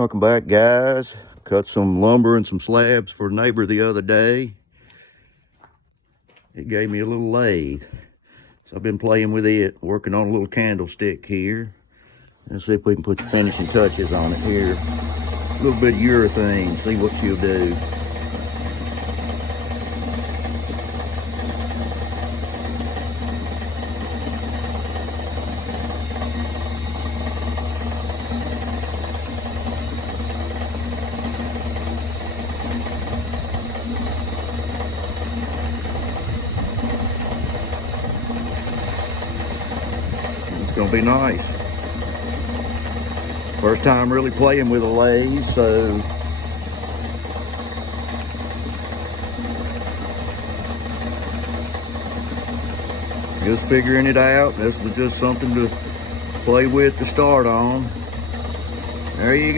Welcome back, guys. Cut some lumber and some slabs for a neighbor the other day. It gave me a little lathe, so I've been playing with it, working on a little candlestick here. Let's see if we can put the finishing touches on it here. A little bit of urethane, see what she'll do. It's gonna be nice. First time really playing with a lathe, so just figuring it out. This was just something to play with to start on. There you go.